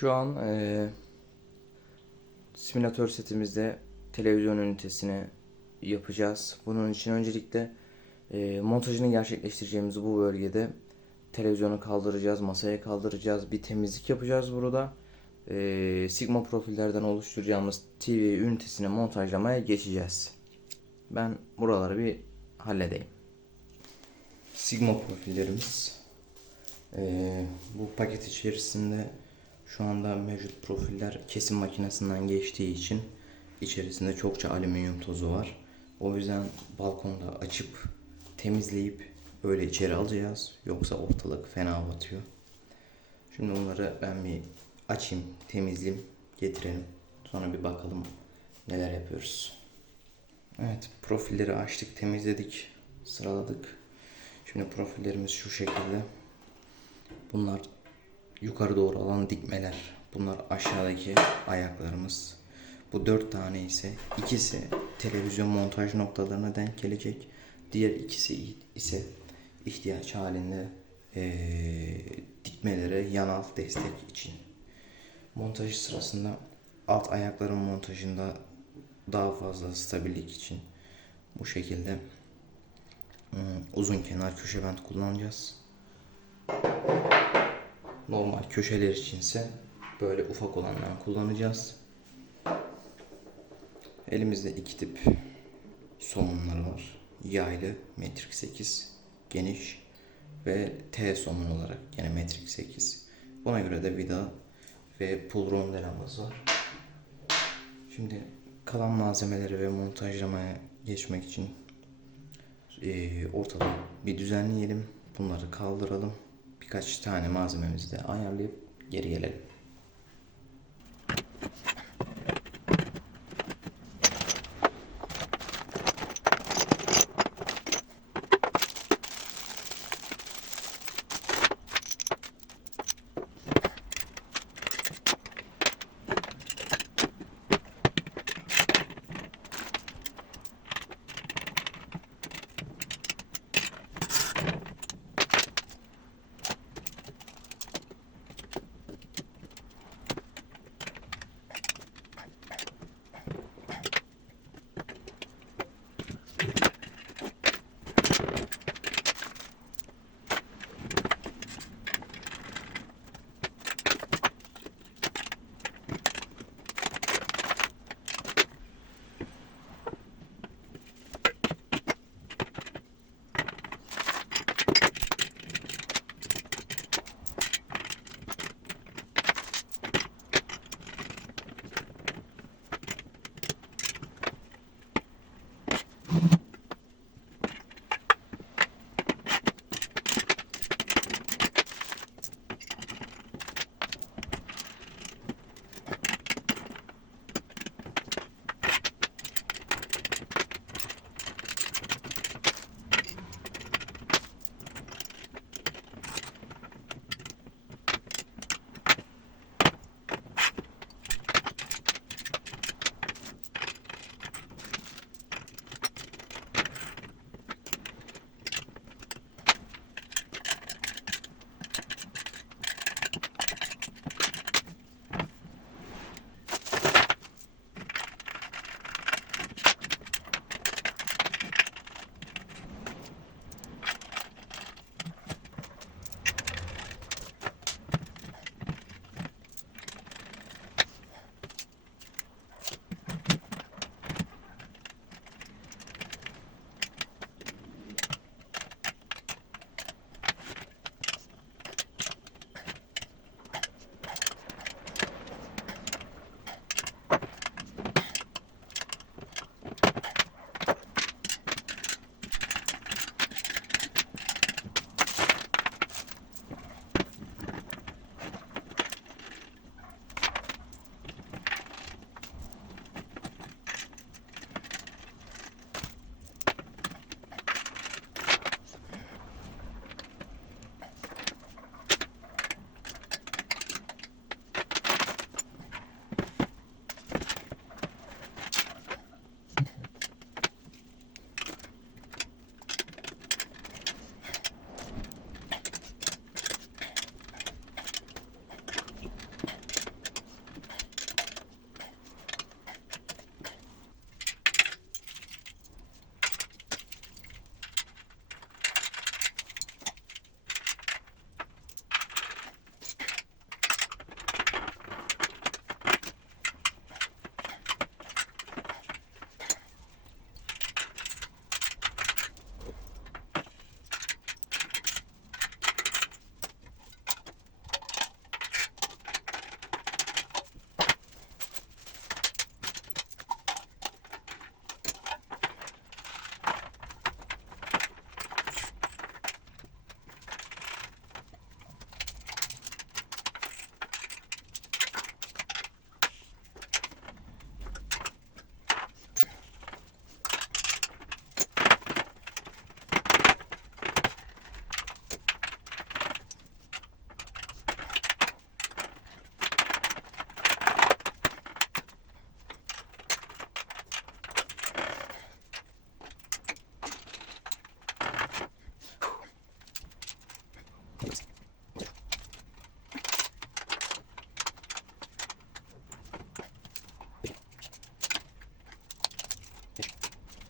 Şu an eee simülatör setimizde televizyon ünitesini yapacağız. Bunun için öncelikle eee, montajını gerçekleştireceğimiz bu bölgede televizyonu kaldıracağız, masaya kaldıracağız, bir temizlik yapacağız burada. Eee, Sigma profillerden oluşturacağımız TV ünitesini montajlamaya geçeceğiz. Ben buraları bir halledeyim. Sigma profillerimiz. Ee, bu paket içerisinde şu anda mevcut profiller kesim makinesinden geçtiği için içerisinde çokça alüminyum tozu var. O yüzden balkonda açıp temizleyip öyle içeri alacağız. Yoksa ortalık fena batıyor. Şimdi bunları ben bir açayım, temizleyeyim, getirelim. Sonra bir bakalım neler yapıyoruz. Evet, profilleri açtık, temizledik, sıraladık. Şimdi profillerimiz şu şekilde. Bunlar yukarı doğru olan dikmeler. Bunlar aşağıdaki ayaklarımız. Bu dört tane ise ikisi televizyon montaj noktalarına denk gelecek. Diğer ikisi ise ihtiyaç halinde eee, dikmelere yanal destek için. Montaj sırasında alt ayakların montajında daha fazla stabillik için bu şekilde ım, uzun kenar köşe bant kullanacağız. Normal köşeler içinse böyle ufak olandan kullanacağız. Elimizde iki tip somunlar var. Yaylı metrik 8 geniş ve T somun olarak yine metrik 8. Buna göre de vida ve pul rondelamız var. Şimdi kalan malzemeleri ve montajlamaya geçmek için eee ortalığı bir düzenleyelim. Bunları kaldıralım. Birkaç tane malzememizi de ayarlayıp geri gelelim.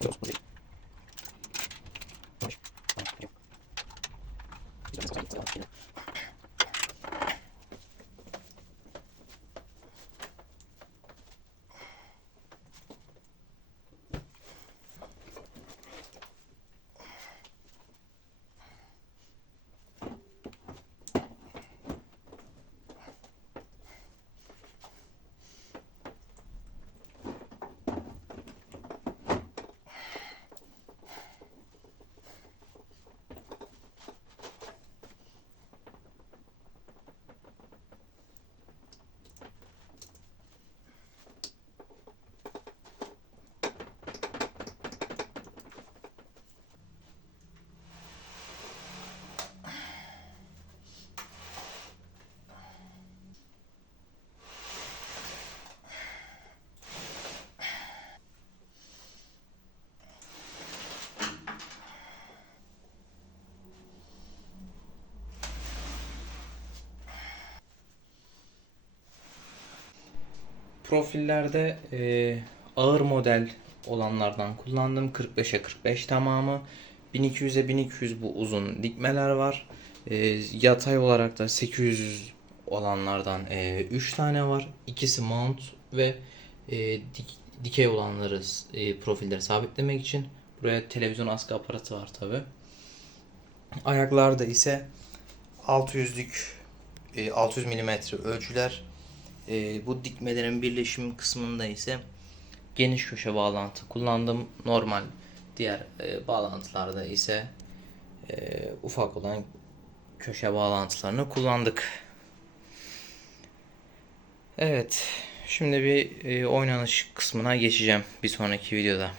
Yok. Profillerde e, ağır model olanlardan kullandım. 45'e 45 tamamı. 1200'e 1200 bu uzun dikmeler var. E, yatay olarak da 800 olanlardan 3 tane var. İkisi mount ve e, dik- dikey olanları e, profilleri sabitlemek için. Buraya televizyon askı aparatı var tabi. Ayaklarda ise 600'lük e, 600 mm ölçüler ee, bu dikmelerin birleşim kısmında ise geniş köşe bağlantı kullandım. Normal diğer e, bağlantılarda ise e, ufak olan köşe bağlantılarını kullandık. Evet, şimdi bir e, oynanış kısmına geçeceğim bir sonraki videoda.